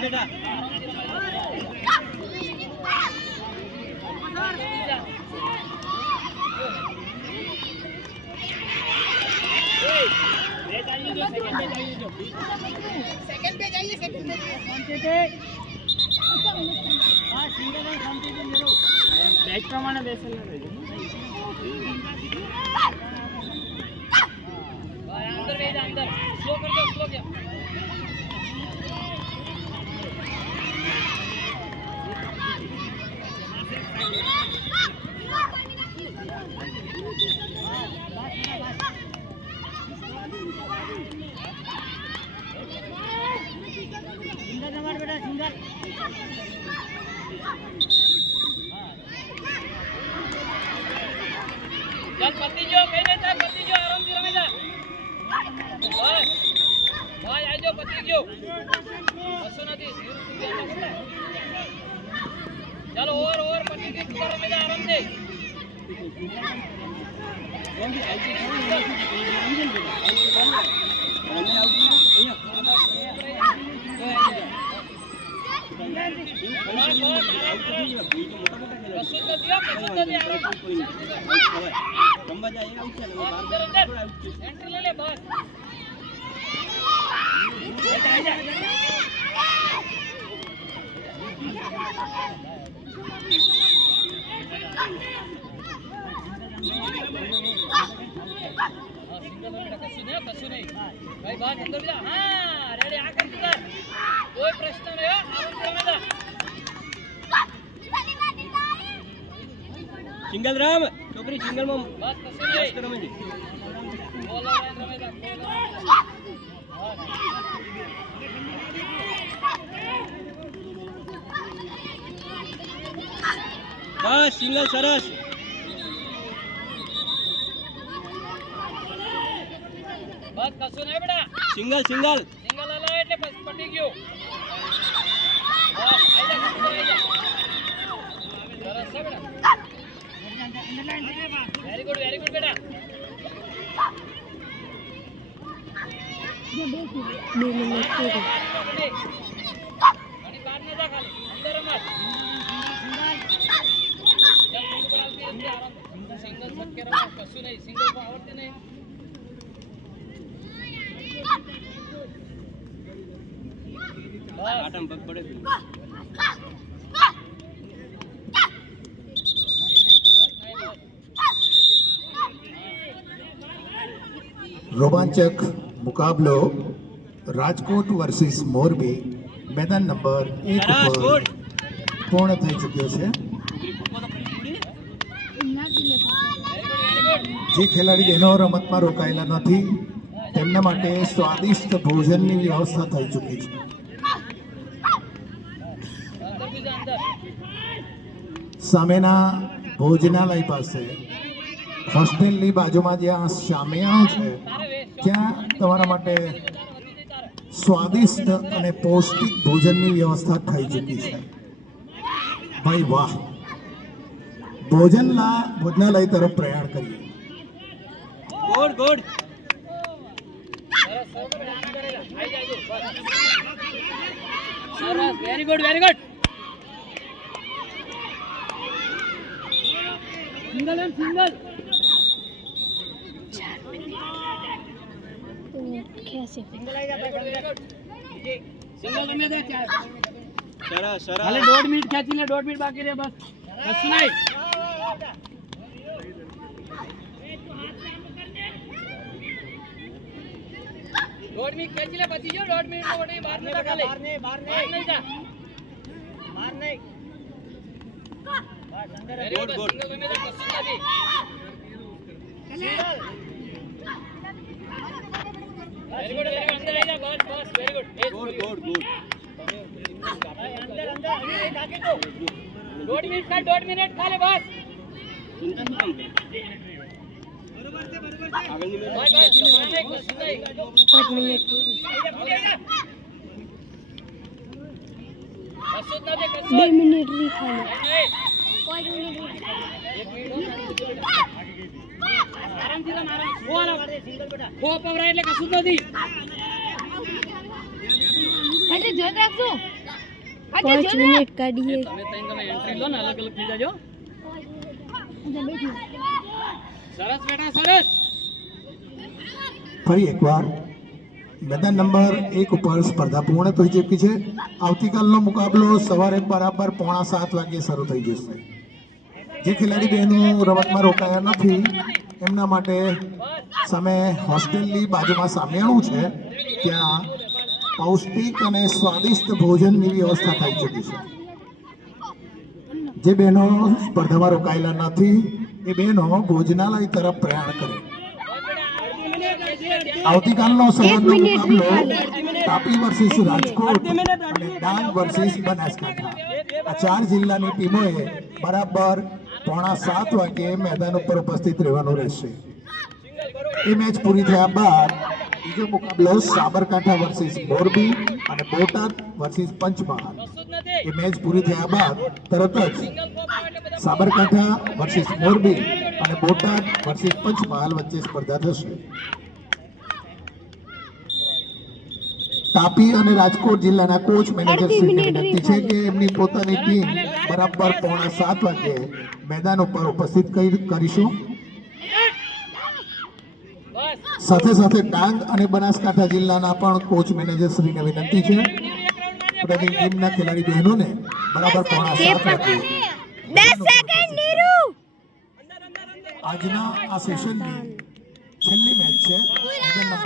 बेटा सेकंड पे जाइए सेकंड पे हां सिंगल है शांति से मेरो बैच प्रमाणे बेसेला રહેજો ભાઈ અંદર બેજા અંદર સ્લો કર દો સ્લો क्या सिंगल जमाड़ बेटा सिंगल चल पति जो कहीं नहीं था पति जो आराम से रमे जा बस भाई आ जाओ पति जो बसो ना दी चलो और पति की तरफ रमे जा आराम से एंट्री ले ले बस कशु नहीं भाई बात अंदर जा हाँ रेडी आ कर कोई प्रश्न नहीं हो सिंगल राम छोकरी सिंगल में बस कशु नहीं करो मुझे बोलो रमेदा बस सिंगल सरस बस कशु नहीं बेटा सिंगल सिंगल सिंगल आला એટલે પટી ગયો બસ આઈ જા સરસ છે બેટા वेरी गुड बेटा ये घणी बाहर नहीं जा खाली अंदर मत जब फूट पर आती है आराम सिंगल सब के रहो कशु नहीं सिंगल को आवड़ते नहीं आटम पग पड़े रोमांचक मुकाबलो राजकोट वर्सेस मोरबी मैदान नंबर 1 पर पूर्ण થઈ ચૂક્યો છે। જે ખેલાડી બહેનો રમતમાં રોકાયેલા નથી તેમના માટે સ્વાદિષ્ટ ભોજનની વ્યવસ્થા થઈ ચૂકી છે। સામેના ભોજનાલય પાસે હોસ્ટેલની બાજુમાં જ્યાં શામિયાણું છે ત્યાં તમારા માટે સ્વાદિષ્ટ અને પૌષ્ટિક ભોજનની વ્યવસ્થા થઈ ચૂકી છે। ભાઈ વાહ ભોજનાલય તરફ પ્રયાણ કરીએ। Good good Saras very good single and single कैसे सिंगल आ जाता है सिंगल में दे क्या सरस खाली 1.5 मिनट खेची ले 1.5 मिनट बाकी रे बस बस नहीं 1.5 मिनट खेच ले पति जो 1.5 मिनट को नहीं बाहर नहीं जा खाली बाहर नहीं जा बाहर नहीं बस अंदर वेरी गुड सिंगल में जा कशु नहीं वेरी गुड अंदर आ जा बस वेरी गुड भाई अंदर नहीं जाके तो 1.5 मिनट का 1.5 मिनट खा ले बस चिंता नहीं कम बरोबर से आगे में भाई घबराने कशु नहीं 1 मिनट कशु ना दे कशु 2 मिनट भी खा ले આરામથી રમ, આરામ. ખો પવરાય એટલે કશું જ નથી. પાંચ મિનિટ કાઢીએ. તમે એન્ટ્રી લો ને, અલગ અલગ થઈ જાજો. સરસ બેટા, સરસ. ફરી એકવાર મેદાન નંબર 1 ઉપર સ્પર્ધા પૂર્ણ થઈ ચૂકી છે. આવતીકાલનો મુકાબલો સવારે બરાબર 6:45 વાગ્યે શરૂ થઈ જશે. જે ખેલાડી બહેનો રમતમાં રોકાયા નથી એમના માટે સામે હોસ્ટેલની બાજુમાં સામિયાણું છે, ત્યાં પૌષ્ટિક અને સ્વાદિષ્ટ ભોજનની વ્યવસ્થા થઈ ચૂકી છે. જે બહેનો સ્પર્ધામાં રોકાયેલા નથી એ બહેનો ભોજનાલય તરફ પ્રયાણ કરે. આવતીકાલનો સવારનો મુકાબલો તાપી વર્સિસ રાજકોટ અને ડાંગ વર્સિસ બનાસકાંઠા, આ 4 જિલ્લાની ટીમોએ બરાબર 6:45 વાગ્યે મેદાન ઉપર ઉપસ્થિત રહેવાનું રહેશે. એ મેચ પૂરી થયા બાદ બીજો મુકાબલો સાબરકાંઠા વર્સિસ મોરબી અને બોટાદ વર્સિસ પંચમહાલ. એ મેચ પૂરી થયા બાદ તરત જ સાબરકાંઠા વર્સિસ મોરબી અને બોટાદ વર્સિસ પંચમહાલ વચ્ચે સ્પર્ધા થશે. તાપી અને રાજકોટ જિલ્લાના કોચ મેનેજર શ્રીને વિનંતી છે કે એમની પોતાની ટીમ બરાબર 6:45 વાગ્યે મેદાન ઉપર ઉપસ્થિત કરીશું. સાથે સાથે ડાંગ અને બનાસકાંઠા જિલ્લાના પણ કોચ મેનેજર શ્રીને વિનંતી છે પોતાની ટીમના ખેલાડી બહેનોને બરાબર 6:45 વાગ્યે આજના આ સેશનની છેલ્લી મેચ છે. મેદાન નંબર